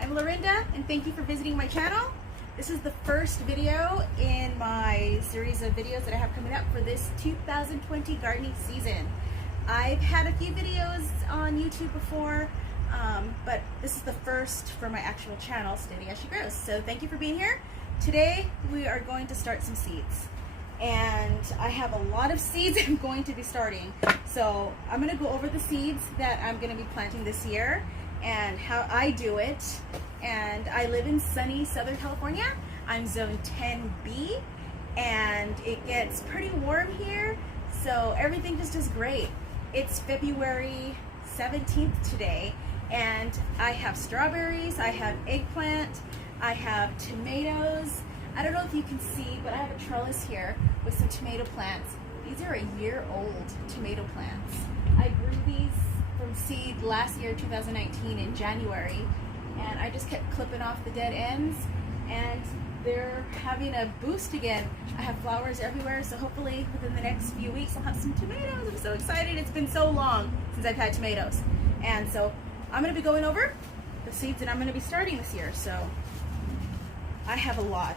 I'm Lorinda, and thank you for visiting my channel. This is the first video in my series of videos that I have coming up for this 2020 gardening season. I've had a few videos on YouTube before, but this is the first for my actual channel, Steady As She Grows. So thank you for being here. Today we are going to start some seeds. And I have a lot of seeds I'm going to be starting. So I'm going to go over the seeds that I'm going to be planting this year and how I do it. And I live in sunny Southern California. I'm zone 10B and it gets pretty warm here, so everything just is great. It's February 17th today, and I have strawberries, I have eggplant, I have tomatoes. I don't know if you can see, but I have a trellis here with some tomato plants. These are a year-old tomato plants. I grew these from seed last year, 2019, in January, and I just kept clipping off the dead ends, and they're having a boost again. I have flowers everywhere, so hopefully within the next few weeks I'll have some tomatoes. I'm so excited. It's been so long since I've had tomatoes. And so I'm going to be going over the seeds that I'm going to be starting this year. So I have a lot.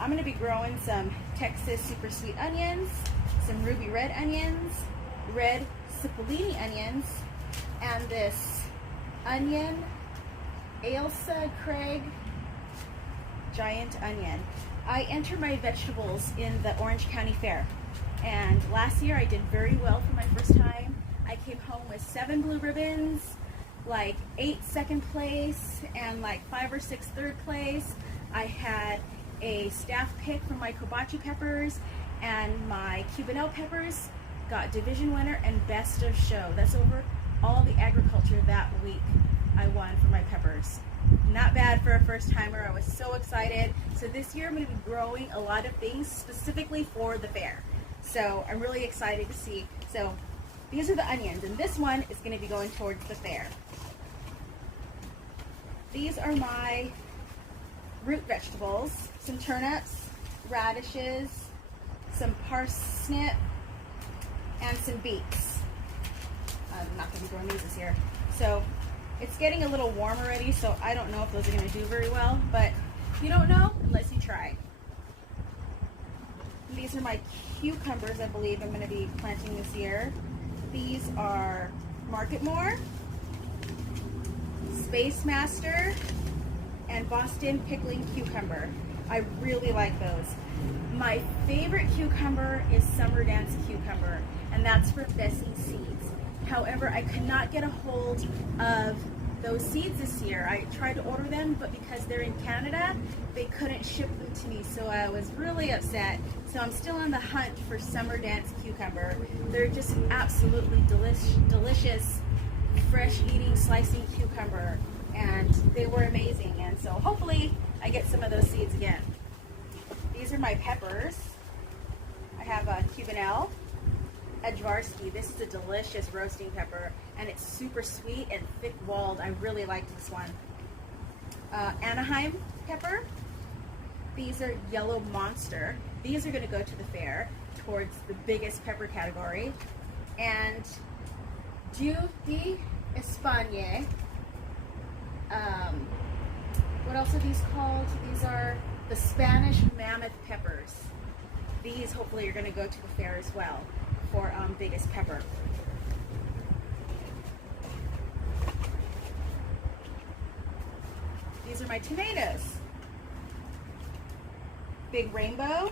I'm going to be growing some Texas super sweet onions, some ruby red onions, red cipollini onions, and this onion Ailsa Craig giant onion. I enter my vegetables in the Orange County Fair, and last year I did very well for my first time. I came home with 7 blue ribbons, like 8 second place, and like 5 or 6 third place. I had a staff pick for my kobachi peppers, and my Cubanelle peppers got division winner and best of show. That's over all the agriculture that week. I won for my peppers. Not bad for a first timer. I was so excited. So this year I'm going to be growing a lot of things specifically for the fair. So I'm really excited to see. So these are the onions, and this one is going to be going towards the fair. These are my root vegetables, some turnips, radishes, some parsnip, and some beets. I'm not going to be growing these this year. So it's getting a little warm already, so I don't know if those are going to do very well, but you don't know unless you try. These are my cucumbers, I believe I'm going to be planting this year. These are Marketmore, Space Master, and Boston Pickling Cucumber. I really like those. My favorite cucumber is Summer Dance Cucumber, and that's for Bessie seeds. However, I could not get a hold of those seeds this year. I tried to order them, but because they're in Canada, they couldn't ship them to me, so I was really upset. So I'm still on the hunt for Summer Dance Cucumber. They're just absolutely delicious, fresh eating, slicing cucumber, and they were amazing. And so hopefully I get some of those seeds again. These are my peppers. I have a Cubanelle, Edgevarsky. This is a delicious roasting pepper, and it's super sweet and thick-walled. I really like this one. Anaheim pepper. These are Yellow Monster. These are going to go to the fair towards the biggest pepper category. And Jiffy Espagne. What else are these called? These are the Spanish Mammoth peppers. These hopefully are going to go to the fair as well for biggest pepper. These are my tomatoes. Big Rainbow.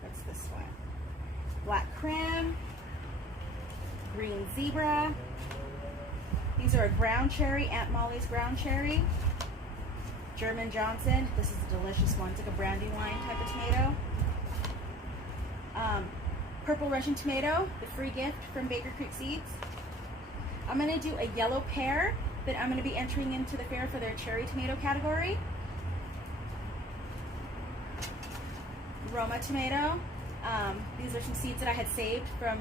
What's this one? Black Creme. Green Zebra. These are a ground cherry, Aunt Molly's ground cherry. German Johnson. This is a delicious one. It's like a brandywine type of tomato. Purple Russian tomato, the free gift from Baker Creek Seeds. I'm going to do a yellow pear that I'm going to be entering into the fair for their cherry tomato category. Roma tomato. These are some seeds that I had saved from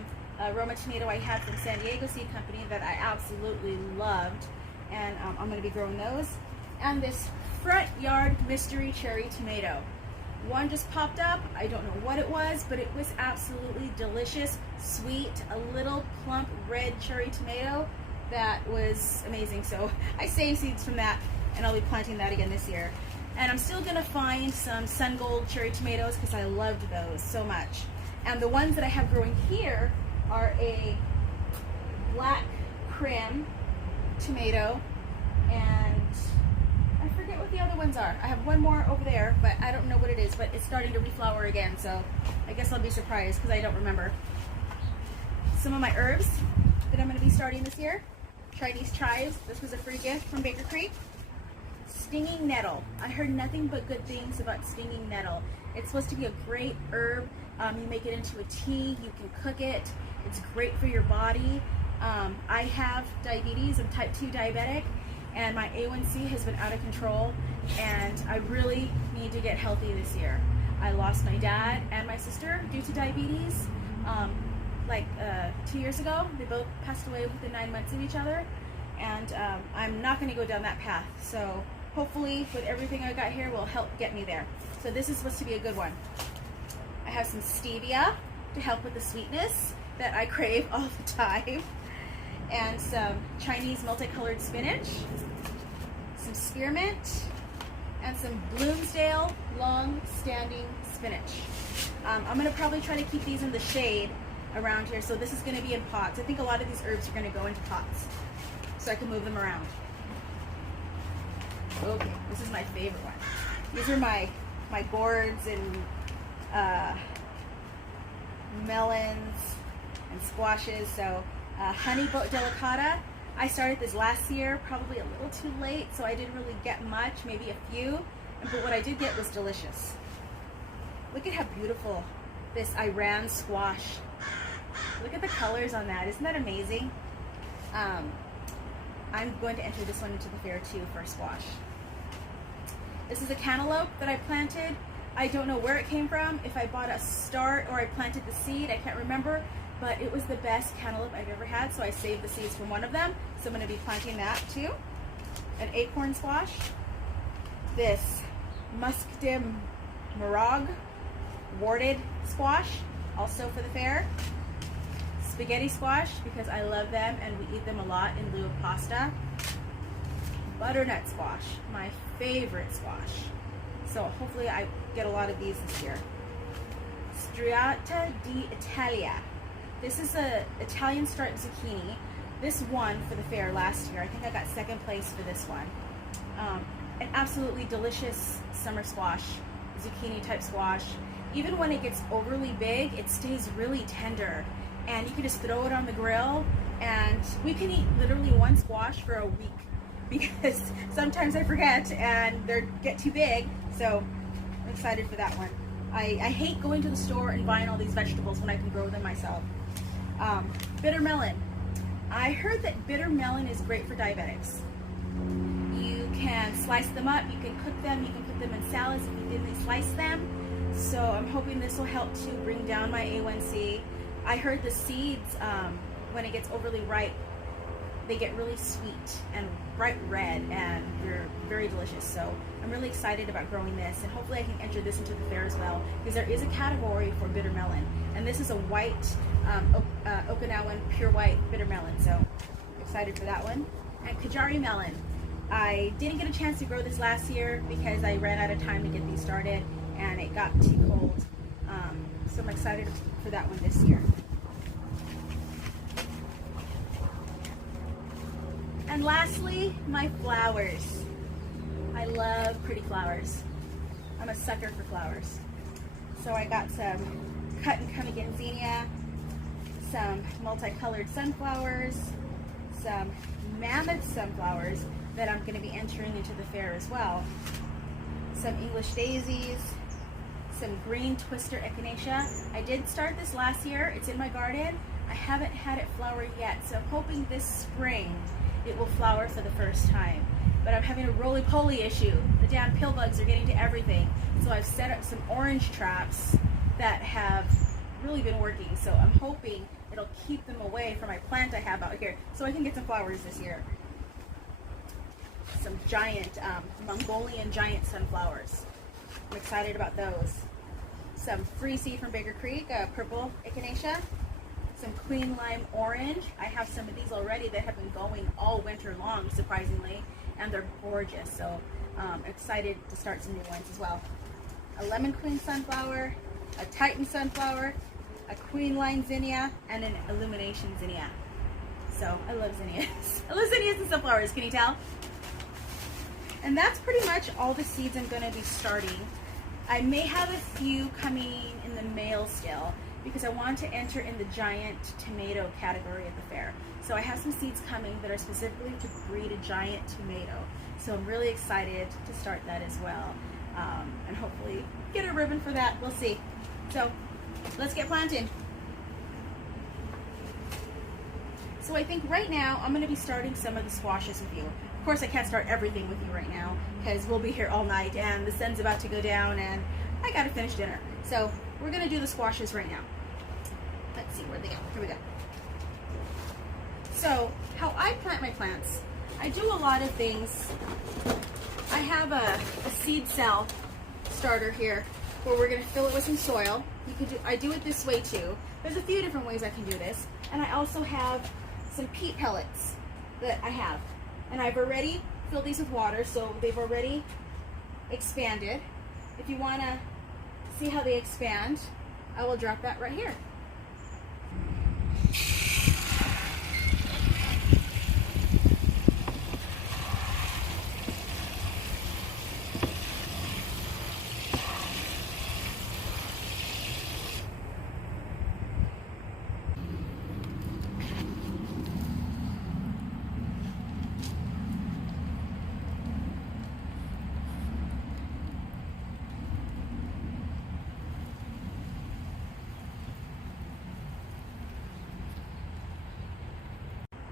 Roma tomato I had from San Diego Seed Company that I absolutely loved, and I'm going to be growing those. And this front yard mystery cherry tomato. One just popped up. I don't know what it was, but it was absolutely delicious, sweet, a little plump red cherry tomato. that was amazing. So I saved seeds from that, and I'll be planting that again this year. And I'm still gonna find some sun gold cherry tomatoes because I loved those so much. And the ones that I have growing here are a black crim tomato, and I forget what the other ones are. I have one more over there, but I don't know what it is, but it's starting to reflower again, so I guess I'll be surprised because I don't remember. Some of my herbs that I'm going to be starting this year. Chinese chives. This was a free gift from Baker Creek. Stinging nettle. I heard nothing but good things about stinging nettle. It's supposed to be a great herb. You make it into a tea. You can cook it. It's great for your body. I have diabetes. I'm type 2 diabetic, and my A1C has been out of control, and I really need to get healthy this year. I lost my dad and my sister due to diabetes. 2 years ago. They both passed away within 9 months of each other, and I'm not going to go down that path. So hopefully with everything I got here will help get me there. So this is supposed to be a good one. I have some stevia to help with the sweetness that I crave all the time, and some Chinese multicolored spinach, some spearmint, and some Bloomsdale long-standing spinach. I'm going to probably try to keep these in the shade around here, so this is going to be in pots. I think a lot of these herbs are going to go into pots so I can move them around. Okay, this is my favorite one. These are my gourds and melons and squashes. So honey boat delicata. I started this last year, probably a little too late, so I didn't really get much, maybe a few, but what I did get was delicious. Look at how beautiful this Iran squash. Look at the colors on that. Isn't that amazing? I'm going to enter this one into the fair too for a squash. This is a cantaloupe that I planted. I don't know where it came from, if I bought a start or I planted the seed, I can't remember, but it was the best cantaloupe I've ever had, so I saved the seeds from one of them, so I'm going to be planting that too. An acorn squash. This Muscadine Morag warded squash, also for the fair. Spaghetti squash, because I love them and we eat them a lot in lieu of pasta. Butternut squash, my favorite squash. So hopefully I get a lot of these this year. Striata di Italia. This is a Italian start zucchini. This won for the fair last year. I think I got second place for this one. An absolutely delicious summer squash, zucchini type squash. Even when it gets overly big, it stays really tender. And you can just throw it on the grill, and we can eat literally one squash for a week because sometimes I forget and they get too big. So I'm excited for that one. I hate going to the store and buying all these vegetables when I can grow them myself. Bitter melon. I heard that bitter melon is great for diabetics. You can slice them up, you can cook them, you can put them in salads if you thinly slice them. So I'm hoping this will help to bring down my A1C. I heard the seeds, when it gets overly ripe, they get really sweet and bright red, and they're very delicious. So I'm really excited about growing this, and hopefully I can enter this into the fair as well, because there is a category for bitter melon, and this is a white, Okinawan pure white bitter melon. So I'm excited for that one. And Kajari melon. I didn't get a chance to grow this last year because I ran out of time to get these started, and it got too cold. So I'm excited for that one this year. And lastly, my flowers. I love pretty flowers. I'm a sucker for flowers. So I got some cut and come again zinnia, some multicolored sunflowers, some mammoth sunflowers that I'm going to be entering into the fair as well, some English daisies, some green twister echinacea. I did start this last year. It's in my garden. I haven't had it flower yet, so I'm hoping this spring it will flower for the first time. But I'm having a roly-poly issue. The damn pill bugs are getting to everything. So I've set up some orange traps that have really been working. So I'm hoping it'll keep them away from my plant I have out here so I can get some flowers this year. Some giant, Mongolian giant sunflowers. I'm excited about those. Some free seed from Baker Creek, purple echinacea. some queen lime orange. I have some of these already that have been going all winter long, surprisingly, and they're gorgeous. So excited to start some new ones as well. A lemon queen sunflower, a Titan sunflower, a queen lime zinnia, and an illumination zinnia. So I love zinnias. I love zinnias and sunflowers, can you tell? And that's pretty much all the seeds I'm going to be starting. I may have a few coming in the mail still because I want to enter in the giant tomato category at the fair. So I have some seeds coming that are specifically to breed a giant tomato. So I'm really excited to start that as well. And hopefully get a ribbon for that. We'll see. So let's get planting. So I think right now I'm going to be starting some of the squashes with you. Of course I can't start everything with you right now because we'll be here all night and the sun's about to go down and I got to finish dinner. So we're going to do the squashes right now. Let's see where they go. Here we go. So how I plant my plants, I do a lot of things. I have a seed cell starter here where we're going to fill it with some soil. I do it this way too. There's a few different ways I can do this. And I also have some peat pellets that I have. And I've already filled these with water, so they've already expanded. If you want to see how they expand, I will drop that right here.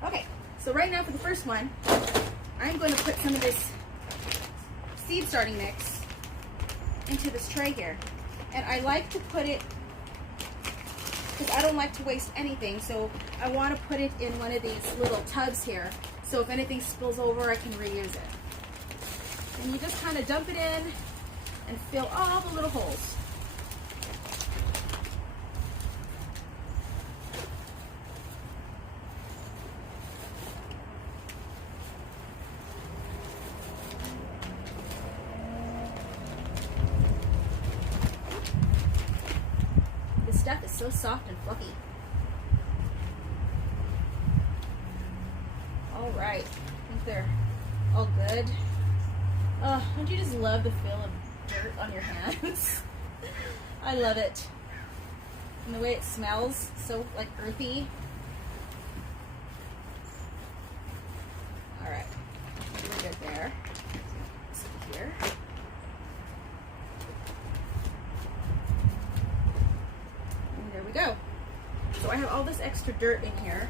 Okay, so right now for the first one, I'm going to put some of this seed starting mix into this tray here. And I like to put it, because I don't like to waste anything, so I want to put it in one of these little tubs here, so if anything spills over, I can reuse it. And you just kind of dump it in and fill all the little holes. Stuff is so soft and fluffy. All right, I think they're all good. Oh, don't you just love the feel of dirt on your hands? I love it. And the way it smells, so like earthy. All right, we're good there. Let's see here. Go. So I have all this extra dirt in here.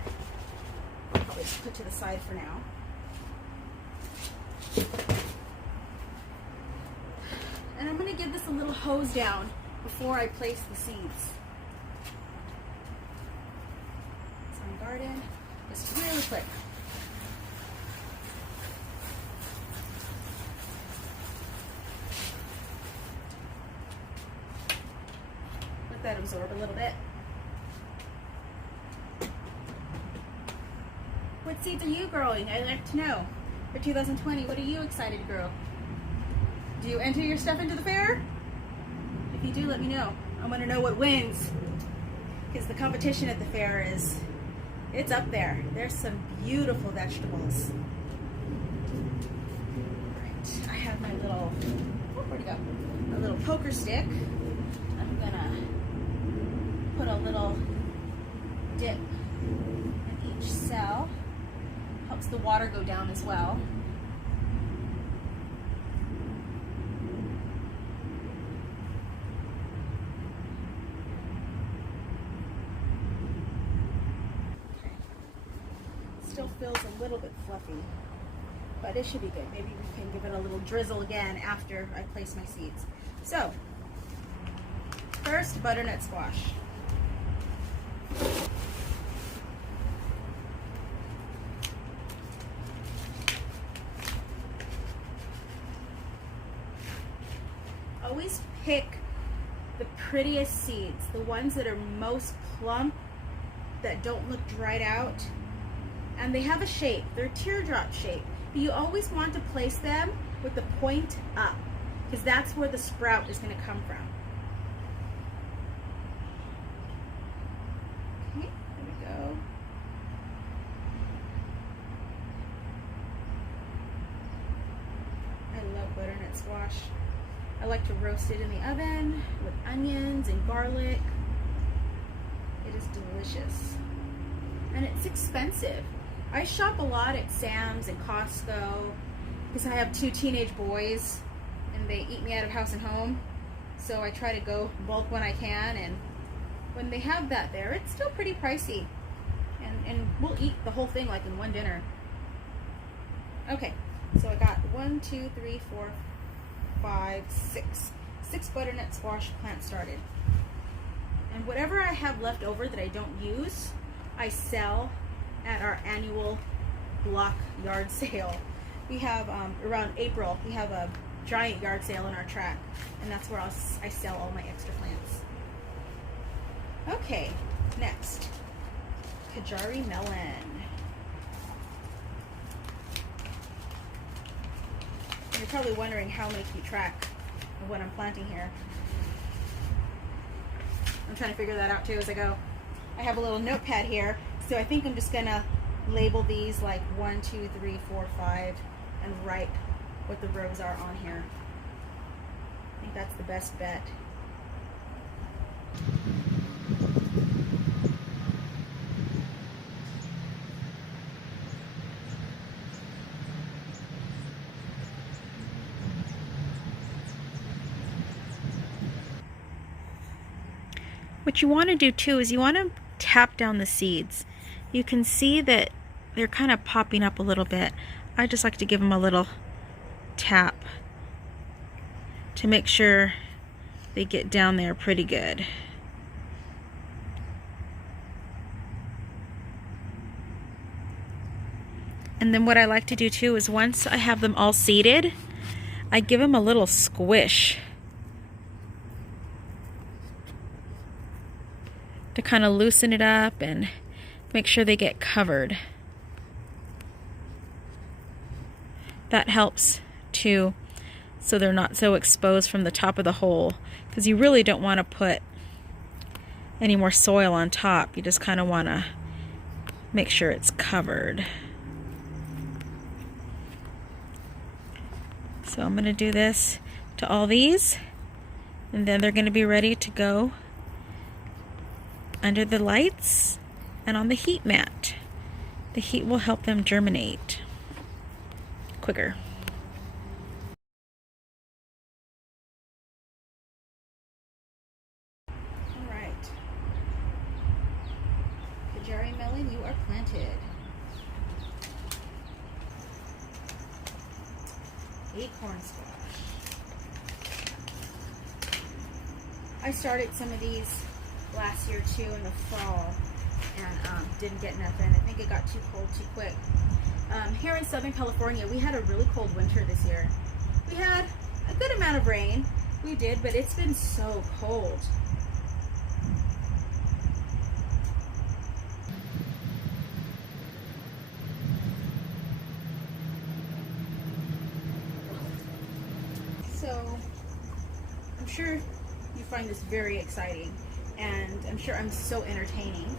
I'll probably just put to the side for now. And I'm going to give this a little hose down before I place the seeds. It's my garden. Just really quick. Let that absorb a little bit. What seeds are you growing? I'd like to know. For 2020, what are you excited to grow? Do you enter your stuff into the fair? If you do, let me know. I want to know what wins. Because the competition at the fair it's up there. There's some beautiful vegetables. Right, I have my little, where'd it go? A little poker stick. I'm gonna put a little dip in each cell. Helps the water go down as well. Okay. Still feels a little bit fluffy, but it should be good. Maybe we can give it a little drizzle again after I place my seeds. So, first, butternut squash. Always pick the prettiest seeds, the ones that are most plump that don't look dried out. And they have a shape. They're teardrop shape. But you always want to place them with the point up, because that's where the sprout is going to come from. Okay, there we go. I love butternut squash. I like to roast it in the oven with onions and garlic. It is delicious. And it's expensive. I shop a lot at Sam's and Costco because I have 2 teenage boys and they eat me out of house and home. So I try to go bulk when I can, and when they have that there, it's still pretty pricey. And we'll eat the whole thing like in one dinner. Okay, so I got 1, 2, 3, 4, 5, 6 butternut squash plants started. And whatever I have left over that I don't use, I sell at our annual block yard sale. We have around April, we have a giant yard sale in our track, and that's where I sell all my extra plants. Okay, next, Kajari melon. You're probably wondering how I'm going to keep track of what I'm planting here. I'm trying to figure that out too as I go. I have a little notepad here, so I think I'm just going to label these like 1, 2, 3, 4, 5, and write what the rows are on here. I think that's the best bet. What you want to do too is you want to tap down the seeds. You can see that they're kind of popping up a little bit. I just like to give them a little tap to make sure they get down there pretty good. And then what I like to do too is once I have them all seeded, I give them a little squish to kind of loosen it up and make sure they get covered. That helps too, so they're not so exposed from the top of the hole, because you really don't want to put any more soil on top. You just kind of want to make sure it's covered. So I'm going to do this to all these, and then they're going to be ready to go under the lights and on the heat mat. The heat will help them germinate quicker. All right, Kajari melon, you are planted. Acorn squash. I started some of these last year too in the fall, and didn't get nothing. I think it got too cold too quick. Here in Southern California, we had a really cold winter this year. We had a good amount of rain, we did, but it's been so cold. So I'm sure you find this very exciting, and I'm sure I'm so entertaining,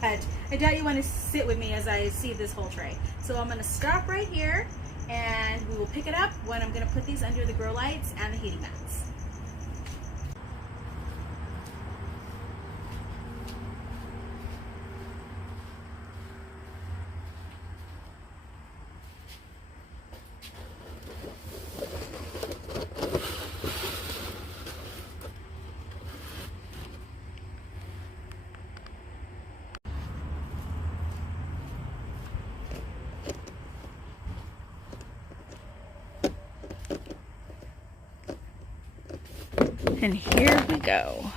but I doubt you want to sit with me as I see this whole tray. So I'm going to stop right here, and we will pick it up when I'm going to put these under the grow lights and the heating mats. And here we go.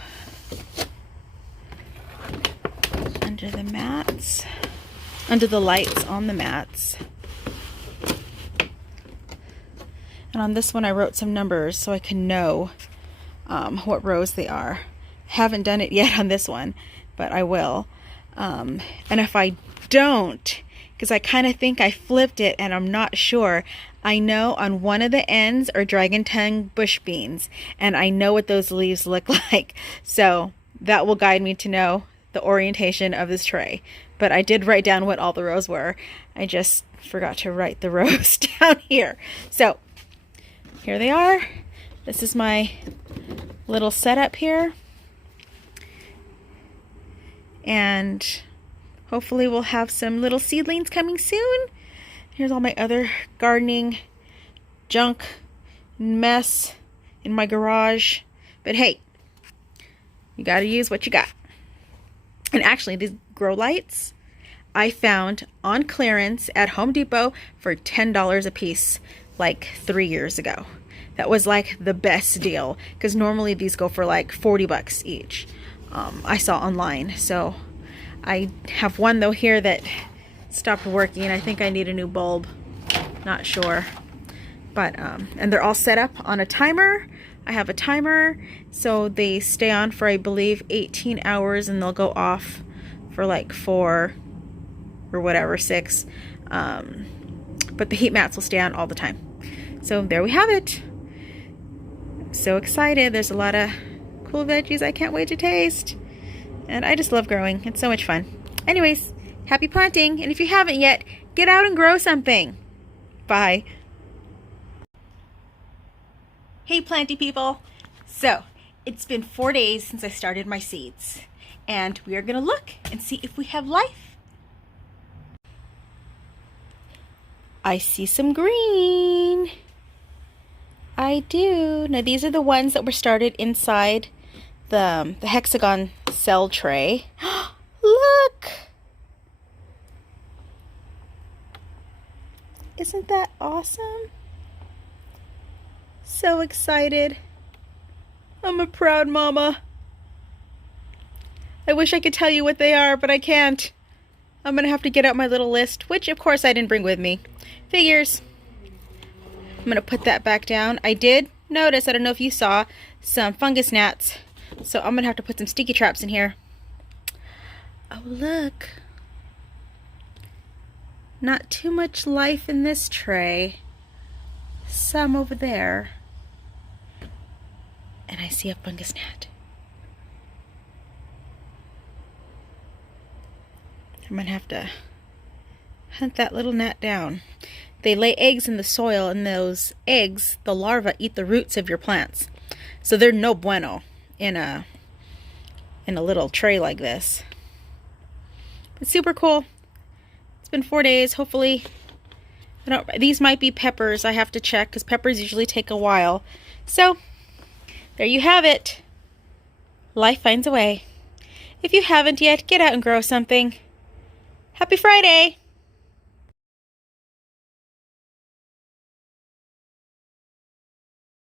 Under the mats, under the lights on the mats. And on this one I wrote some numbers so I can know what rows they are. Haven't done it yet on this one, but I will. And if I don't, because I kind of think I flipped it and I'm not sure, I know on one of the ends are dragon tongue bush beans, and I know what those leaves look like. So that will guide me to know the orientation of this tray. But I did write down what all the rows were. I just forgot to write the rows down here. So here they are. This is my little setup here. And hopefully we'll have some little seedlings coming soon. Here's all my other gardening junk mess in my garage. But hey, you gotta use what you got. And actually, these grow lights I found on clearance at Home Depot for $10 a piece like 3 years ago. That was like the best deal, because normally these go for like 40 bucks each. I saw online. So I have one though here that stopped working. I think I need a new bulb. Not sure. But and they're all set up on a timer. I have a timer, so they stay on for, I believe, 18 hours, and they'll go off for like 4 or whatever, 6. But the heat mats will stay on all the time. So there we have it. I'm so excited. There's a lot of cool veggies I can't wait to taste. And I just love growing. It's so much fun. Anyways, happy planting. And if you haven't yet, get out and grow something. Bye. Hey planty people. So it's been 4 days since I started my seeds, and we are going to look and see if we have life. I see some green. I do. Now these are the ones that were started inside the hexagon cell tray. Look! Isn't that awesome? So excited. I'm a proud mama. I wish I could tell you what they are, but I can't. I'm gonna have to get out my little list, which of course I didn't bring with me. Figures. I'm gonna put that back down. I did notice, I don't know if you saw, some fungus gnats. So I'm gonna have to put some sticky traps in here. Oh, look. Not too much life in this tray. Some over there. And I see a fungus gnat. I'm gonna have to hunt that little gnat down. They lay eggs in the soil, and those eggs, the larvae, eat the roots of your plants. So they're no bueno in a little tray like this. It's super cool. It's been 4 days. Hopefully, these might be peppers. I have to check, because peppers usually take a while. So there you have it. Life finds a way. If you haven't yet, get out and grow something. Happy Friday!